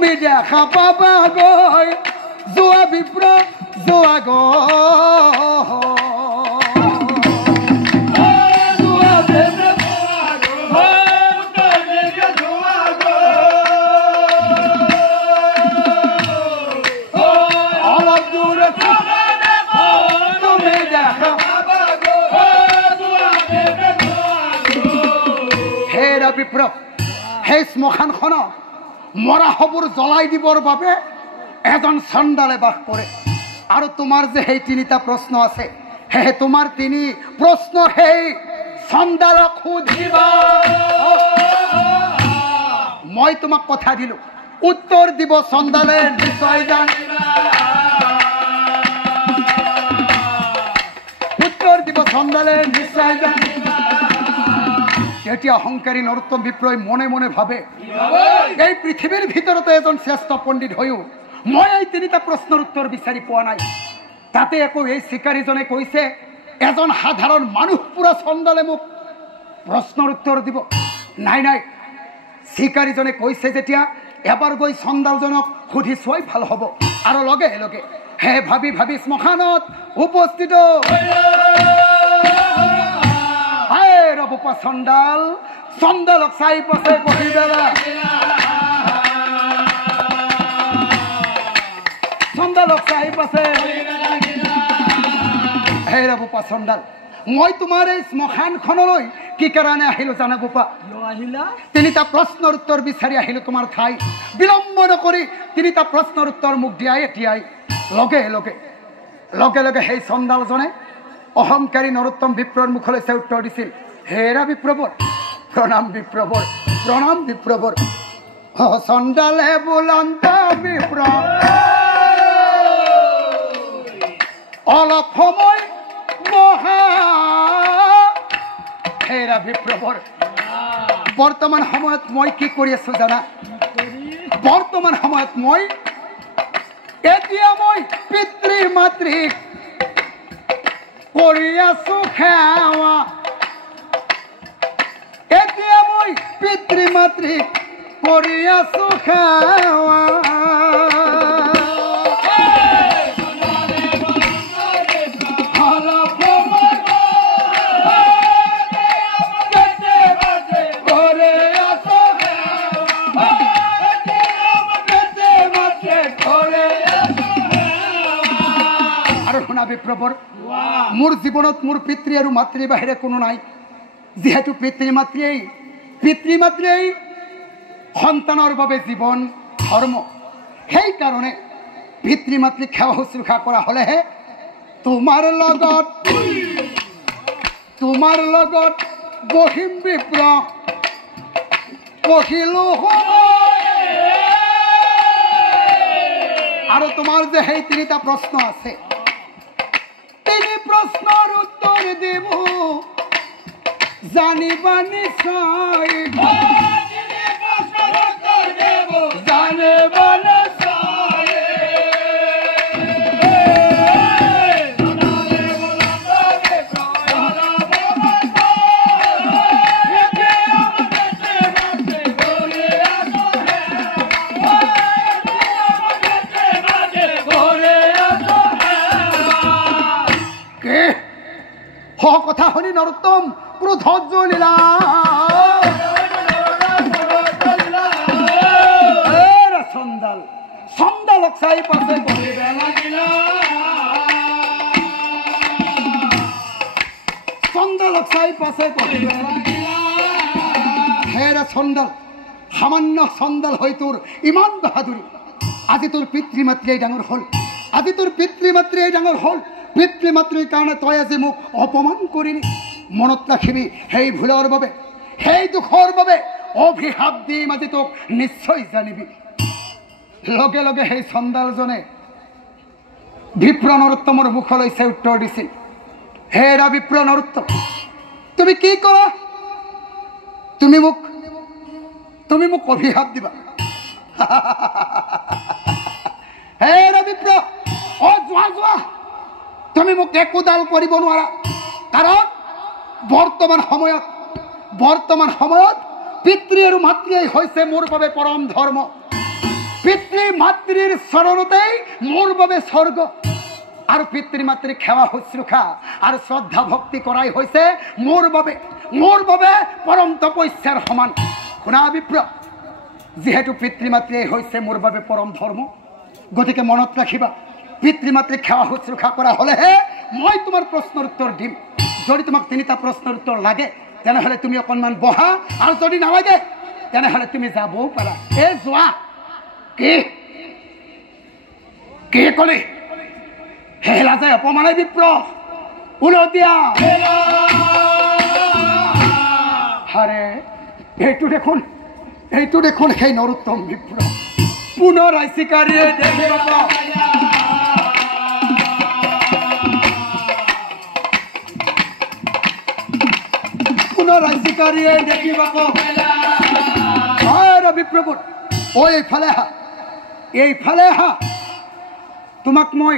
তুমি দেখা পাবা গৈ যোৱা বিপ্ৰ যোৱা বিপ্ৰ সেই শ্মশানখনত মৰা হবোৰ জ্বলাই দিবৰ বাবে এজন চণ্ডালে বাস কৰে আৰু তোমাৰ যে সেই তিনিটা প্ৰশ্ন আছে সেই তোমাৰ তিনি প্ৰশ্ন সেই চণ্ডালক সুধিবা মই তোমাক কথা দিলো উত্তৰ দিব চণ্ডালে নিশ্চয় জানিবা উত্তৰ দিব চণ্ডালে নিশ্চয় জানিবা এতিয়া অহংকাৰী নৰোত্তম বিপ্ৰই মনে মনে ভাবে এই পৃথিৱীৰ ভিতৰতে এজন শ্ৰেষ্ঠ পণ্ডিত হৈও মই এই তিনিটা প্ৰশ্নৰ উত্তৰ বিচাৰি পোৱা নাই তাতে একো এই চিকাৰীজনে কৈছে এজন সাধাৰণ মানুহ পুৰা চণ্ডালে মোক প্ৰশ্নৰ উত্তৰ দিব নাই নাই চিকাৰীজনে কৈছে যেতিয়া এবাৰ গৈ চণ্ডালজনক সুধি চোৱাই ভাল হ'ব আৰু লগে লগে হে ভাবি ভাবি শ্মশানত উপস্থিত ৰূপা চণ্ডাল চণ্ডালক চাই পাছে বহি বেলা চণ্ডালক চাই পাছে হে ৰূপা চণ্ডাল মই তোমাৰ এই শ্মশানখনলৈ কি কাৰণে আহিলো জানা গোপা তিনিটা প্ৰশ্নৰ উত্তৰ বিচাৰি আহিলো তোমাৰ ঠাই বিলম্ব নকৰি তিনিটা প্ৰশ্নৰ উত্তৰ মোক দিয়াই এতিয়াই লগে লগে লগে লগে সেই চণ্ডালজনে অহংকাৰী নৰোত্তম বিপ্ৰৰ মুখলৈ চাই উত্তৰ দিছিল হেৰা বিপ্ৰবৰ প্ৰণাম বিপ্ৰবৰ প্ৰণাম বিপ্ৰবৰ চণ্ডালে বুলন্ত বিপ্ৰ অলপ সময় বহা হেৰা বিপ্ৰবৰ বৰ্তমান সময়ত মই কি কৰি আছো জানা বৰ্তমান সময়ত মই এতিয়া মই পিতৃ মাতৃক কৰি আছো সেৱা এতিয়া মই পিতৃ মাতৃক কৰি আছো সেৱা বিপ্ৰবৰ মোৰ জীৱনত মোৰ পিতৃ আৰু মাতৃৰ বাহিৰে কোনো নাই যেহেতু পিতৃ মাতৃয়েই সন্তানৰ বাবে জীৱন ধৰ্ম সেইকাৰণে পিতৃ মাতৃক সেৱা শুশ্ৰূষা কৰা হ'লেহে তোমাৰ লগত বহিম বিপ্ৰ বহিলো আৰু তোমাৰ যে সেই তিনিটা প্ৰশ্ন আছে প্ৰশ্নৰ উত্তৰ দিব জানিবা নিশ্চয় জানিবা নিশ্চয় কথা শুনি নৰোত্তম ক্ৰোধত জ্বলিলা চণ্ডালক চাই পাছে বহিব লাগিলা চণ্ডালক চাই পাছে বহিব লাগিলা হেৰা চণ্ডাল সামান্য চণ্ডাল হৈ তোৰ ইমান বাহাদুৰি আজি তোৰ পিতৃ মাতৃয়ে ডাঙৰ হ'ল আজি তোৰ পিতৃ মাতৃয়ে ডাঙৰ হ'ল পিতৃ মাতৃৰ কাৰণে তই আজি মোক অপমান কৰিলি মনত ৰাখিবি সেই ভুলৰ বাবে সেই দুখৰ বাবে অভিশাপ দিম আজি তোক নিশ্চয় জানিবি লগে লগে সেই চণ্ডালজনে বিপ্ৰ নৰোত্তমৰ মুখলৈ চাই উত্তৰ দিছিল হেৰা বিপ্ৰ নৰোত্তম তুমি কি কৰা তুমি মোক অভিশাপ দিবা হেৰা বিপ্ৰ যোৱা তুমি মোক একোডাল কৰিব নোৱাৰা কাৰণ বৰ্তমান সময়ত পিতৃ আৰু মাতৃয়ে হৈছে মোৰ বাবে পৰম ধৰ্ম পিতৃ মাতৃৰ চৰণতেই মোৰ বাবে স্বৰ্গ আৰু পিতৃ মাতৃ সেৱা শুশ্ৰূষা আৰু শ্ৰদ্ধা ভক্তি কৰাই হৈছে মোৰ বাবে পৰম তপস্যাৰ সমান। শুনা বিপ্ৰ, যিহেতু পিতৃ মাতৃয়ে হৈছে মোৰ বাবে পৰম ধৰ্ম, গতিকে মনত ৰাখিবা, পিতৃ মাতৃক সেৱা শুশ্ৰূষা কৰা হ'লেহে মই তোমাৰ প্ৰশ্নৰ উত্তৰ দিম। যদি তোমাক 3টা প্ৰশ্নৰ উত্তৰ লাগে তেনেহ'লে তুমি অকণমান বহা, আৰু যদি নালাগে তেনেহ'লে তুমি যাবও পাৰা। এই যোৱা। কি ক'লি? হেলা যায় অপমানে বিপ্ৰ, উলতিয়া। হাৰে, এইটো দেখোন সেই নৰোত্তম বিপ্ৰ। পুনৰাই চিকাৰীয়ে দেখিব, পুনৰাই চিকাৰীয়ে দেখিব। বিপ্ৰপুৰ, এইফালে আহা, তোমাক মই